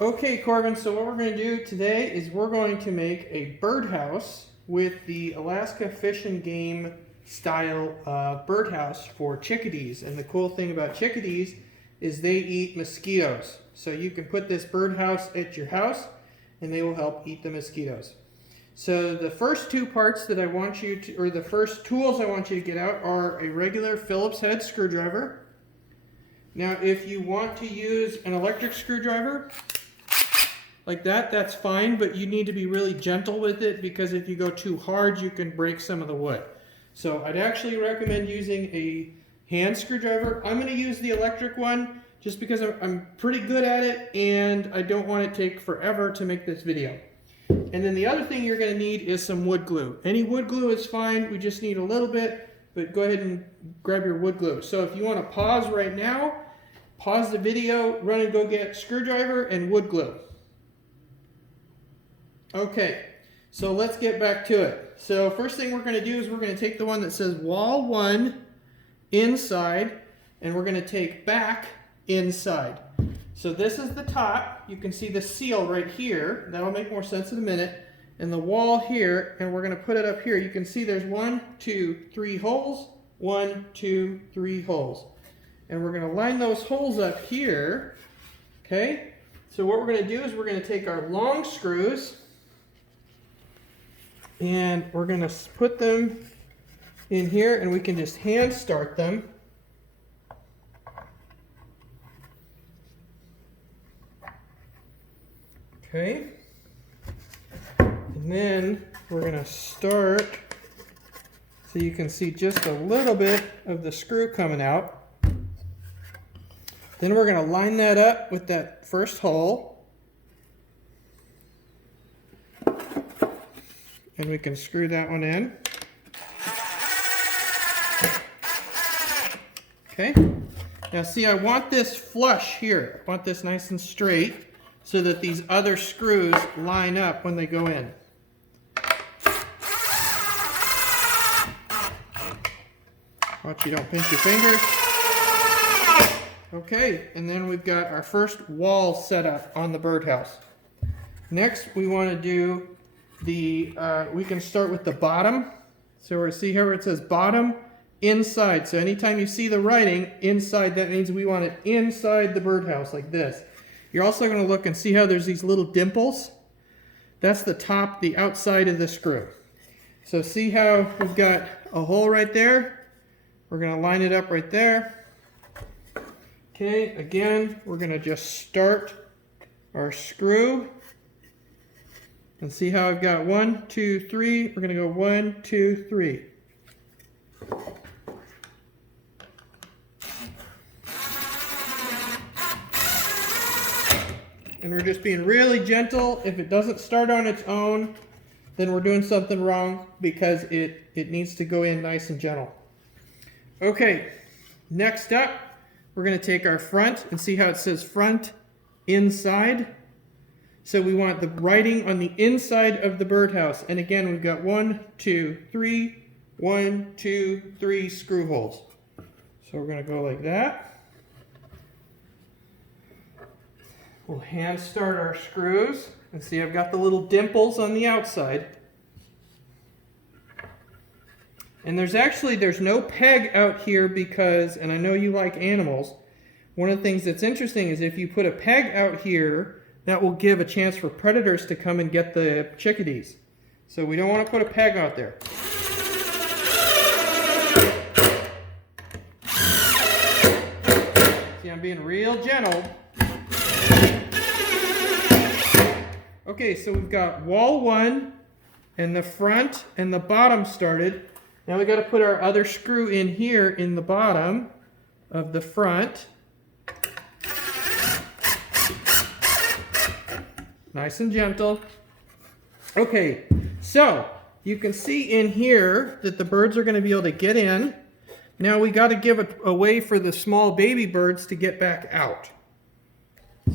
Okay, Corbin, so what we're going to do today is we're going to make a birdhouse with the Alaska Fish and Game style birdhouse for chickadees. And the cool thing about chickadees is they eat mosquitoes. So you can put this birdhouse at your house and they will help eat the mosquitoes. So the first two parts that I want you to, or the first tools I want you to get out are a regular Phillips head screwdriver. Now if you want to use an electric screwdriver, like that, that's fine, but you need to be really gentle with it because if you go too hard, you can break some of the wood. So I'd actually recommend using a hand screwdriver. I'm going to use the electric one just because I'm pretty good at it and I don't want it to take forever to make this video. And then the other thing you're going to need is some wood glue. Any wood glue is fine, we just need a little bit, but go ahead and grab your wood glue. So if you want to pause right now, pause the video, run and go get screwdriver and wood glue. Okay, so let's get back to it. So first thing we're going to do is we're going to take the one that says wall 1 inside and we're going to take back inside. So this is the top. You can see the seal right here. That'll make more sense in a minute. And the wall here, and we're going to put it up here. You can see there's 1, 2, 3 holes. 1, 2, 3 holes. And we're going to line those holes up here. Okay, so what we're going to do is we're going to take our long screws and we're going to put them in here and we can just hand start them. Okay. And then we're going to start so you can see just a little bit of the screw coming out. Then we're going to line that up with that first hole. And we can screw that one in. Okay. Now see, I want this flush here. I want this nice and straight so that these other screws line up when they go in. Watch you don't pinch your fingers. Okay, and then we've got our first wall set up on the birdhouse. Next, we want to do we can start with the bottom. So we're see here where it says bottom inside. So anytime you see the writing inside, that means we want it inside the birdhouse like this. You're also going to look and see how there's these little dimples. That's the top, the outside of the screw. So see how we've got a hole right there? We're going to line it up right there. Okay, again, we're going to just start our screw. And see how I've got 1, 2, 3. We're going to go 1, 2, 3. And we're just being really gentle. If it doesn't start on its own, then we're doing something wrong because it needs to go in nice and gentle. Okay, next up, we're going to take our front and see how it says front inside. So we want the writing on the inside of the birdhouse. And again, we've got 1, 2, 3, 1, 2, 3 screw holes. So we're going to go like that. We'll hand start our screws. And see, I've got the little dimples on the outside. And there's no peg out here because, and I know you like animals, one of the things that's interesting is if you put a peg out here, that will give a chance for predators to come and get the chickadees. So we don't want to put a peg out there. See, I'm being real gentle. Okay, so we've got wall 1 and the front and the bottom started. Now we got to put our other screw in here in the bottom of the front. Nice and gentle. Okay, so you can see in here that the birds are going to be able to get in. Now we got to give a way for the small baby birds to get back out.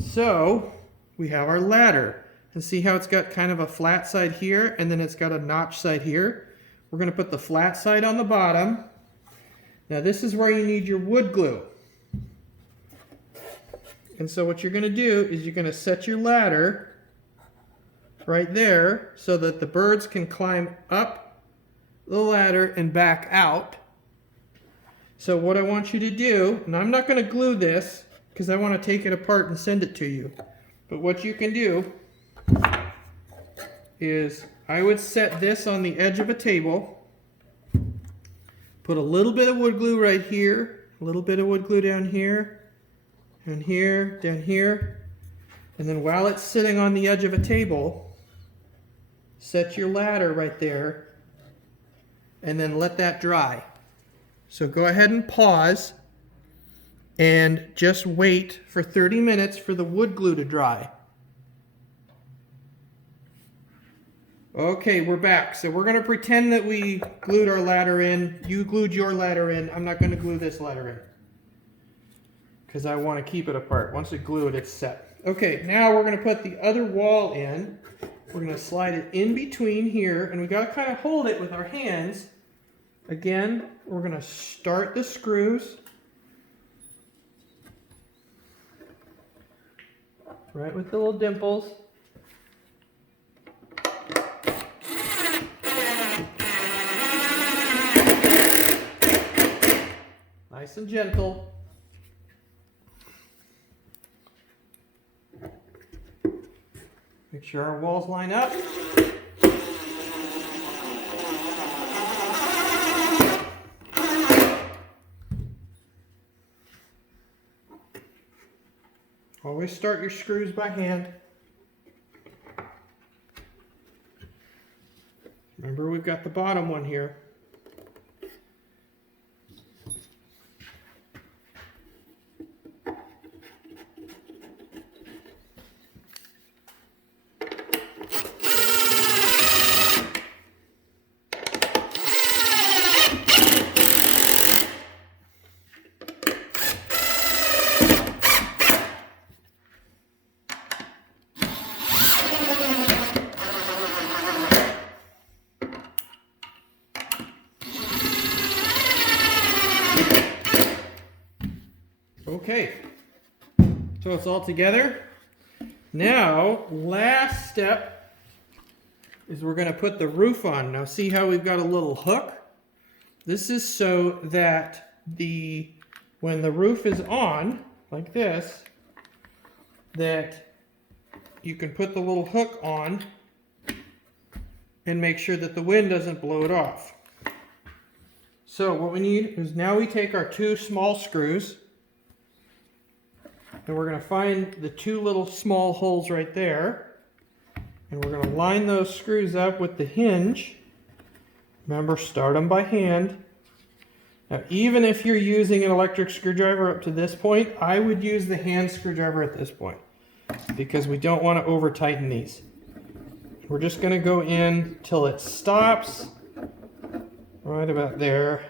So we have our ladder. And see how it's got kind of a flat side here and then it's got a notch side here. We're going to put the flat side on the bottom. Now this is where you need your wood glue. And so what you're going to do is you're going to set your ladder right there so that the birds can climb up the ladder and back out. So what I want you to do, and I'm not going to glue this because I want to take it apart and send it to you. But what you can do is I would set this on the edge of a table, put a little bit of wood glue right here, a little bit of wood glue down here, and here, down here, and then while it's sitting on the edge of a table, set your ladder right there, and then let that dry. So go ahead and pause and just wait for 30 minutes for the wood glue to dry. Okay, we're back. So we're going to pretend that we glued our ladder in. You glued your ladder in. I'm not going to glue this ladder in because I want to keep it apart. Once it glued, it's set. Okay, now we're going to put the other wall in. We're going to slide it in between here, and we got to kind of hold it with our hands. Again, we're going to start the screws right with the little dimples. Nice and gentle. Make sure our walls line up. Always start your screws by hand. Remember, we've got the bottom one here. Okay, so it's all together. Now, last step is we're going to put the roof on. Now see how we've got a little hook? This is so that when the roof is on, like this, that you can put the little hook on and make sure that the wind doesn't blow it off. So what we need is now we take our two small screws, and we're going to find the two little small holes right there, and we're going to line those screws up with the hinge. Remember, start them by hand. Now, even if you're using an electric screwdriver up to this point, I would use the hand screwdriver at this point because we don't want to over tighten these. We're just going to go in till it stops right about there.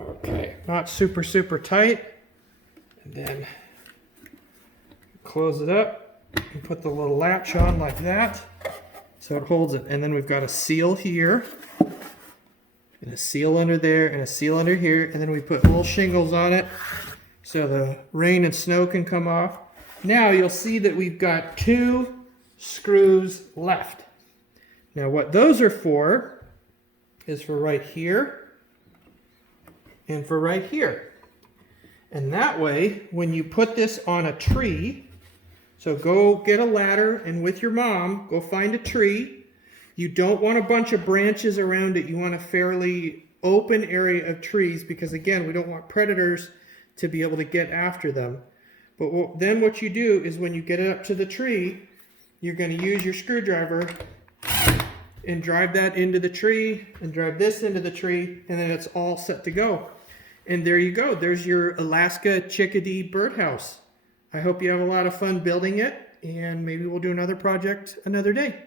Okay, not super tight. And then close it up and put the little latch on like that so it holds it. And then we've got a seal here, and a seal under there, and a seal under here, and then we put little shingles on it so the rain and snow can come off. Now you'll see that we've got two screws left. Now what those are for is for right here and for right here. And that way, when you put this on a tree, so go get a ladder and with your mom, go find a tree. You don't want a bunch of branches around it. You want a fairly open area of trees because, again, we don't want predators to be able to get after them. But then what you do is when you get it up to the tree, you're going to use your screwdriver and drive that into the tree and drive this into the tree, and then it's all set to go. And there you go. There's your Alaska Chickadee birdhouse. I hope you have a lot of fun building it, and maybe we'll do another project another day.